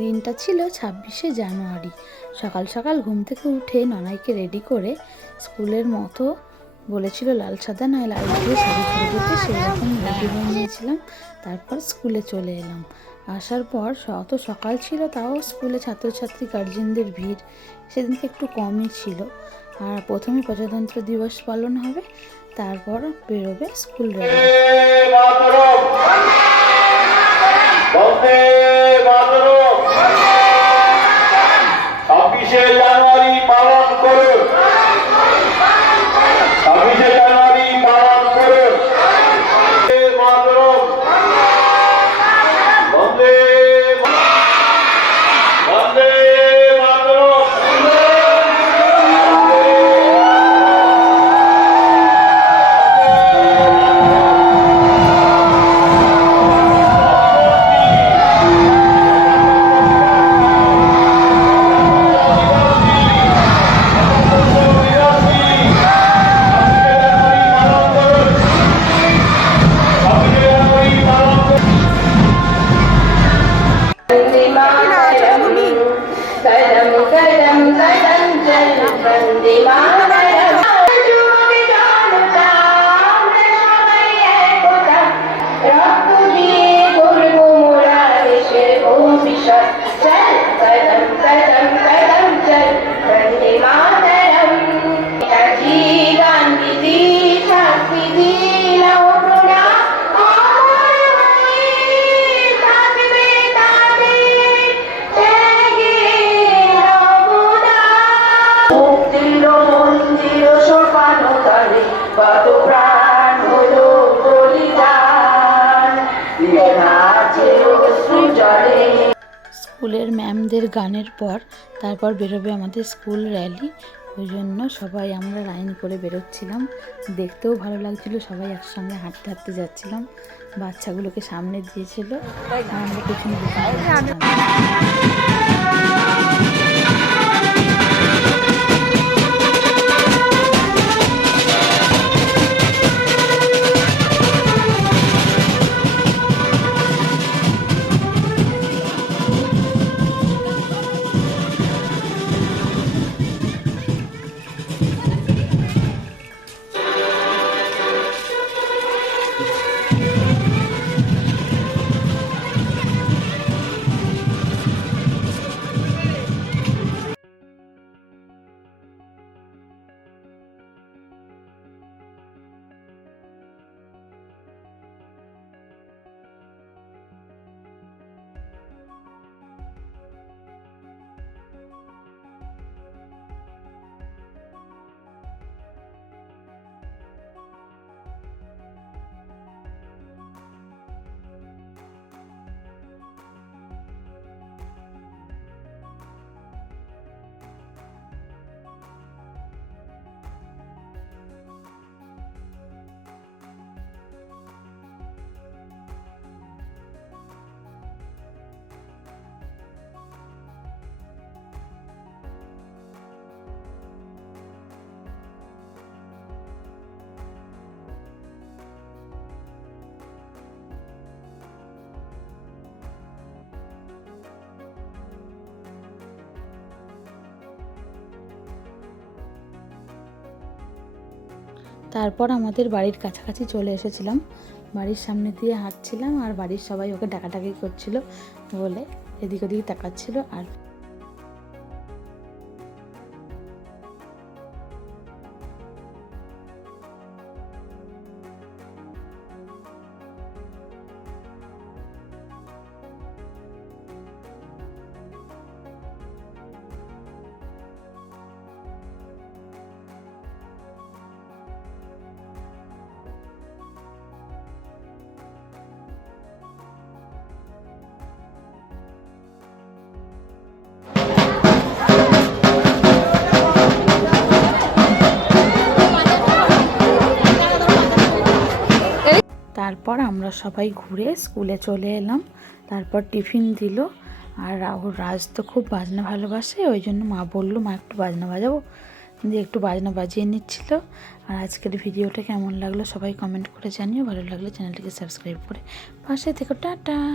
দিনটা ছিল ছাব্বিশে জানুয়ারি। সকাল সকাল ঘুম থেকে উঠে ননাইকে রেডি করে স্কুলের মতো বলেছিল, লাল সাদা নয় লাল দিয়ে শাড়ি পরে যেতে। সেই রকম রেডি হয়ে নিয়েছিলাম। তারপর স্কুলে চলে এলাম। আসার পর অত সকাল ছিল, তাও স্কুলে ছাত্রছাত্রী গার্জেনদের ভিড় সেদিনকে একটু কমই ছিল। আর প্রথমে প্রজাতন্ত্র দিবস পালন হবে, তারপর বেরোবে স্কুল র্যালি செல்வம் வந்தே மாதா স্কুলের ম্যামদের গানের পর তারপর বেরোবে আমাদের স্কুল র্যালি। ওই জন্য সবাই আমরা লাইন করে বেরোচ্ছিলাম। দেখতেও ভালো লাগছিল, সবাই একসঙ্গে হাঁটতে হাঁটতে যাচ্ছিলাম। বাচ্চাগুলোকে সামনে দিয়েছিল। আমাদের পেছনে তারপর আমাদের বাড়ির কাছাকাছি চলে এসেছিলাম। বাড়ির সামনে দিয়ে হাঁটছিলাম আর বাড়ির সবাই ওকে ডাকাডাকি করছিল বলে এদিক ওদিক তাকাচ্ছিল আর তারপর আমরা সবাই ঘুরে স্কুলে চলে এলাম। তারপর টিফিন দিল। আর রাহুল, রাজ তো খুব বাজনা ভালোবাসে, ওই জন্য মা বলল, মা, একটু বাজনা বাজাবো? দিয়ে একটু বাজনা বাজিয়ে নিচ্ছিল। আর আজকের ভিডিওটা কেমন লাগল সবাই কমেন্ট করে জানিও। ভালো লাগলে চ্যানেলটিকে সাবস্ক্রাইব করে পাশে থেকে। টাটা!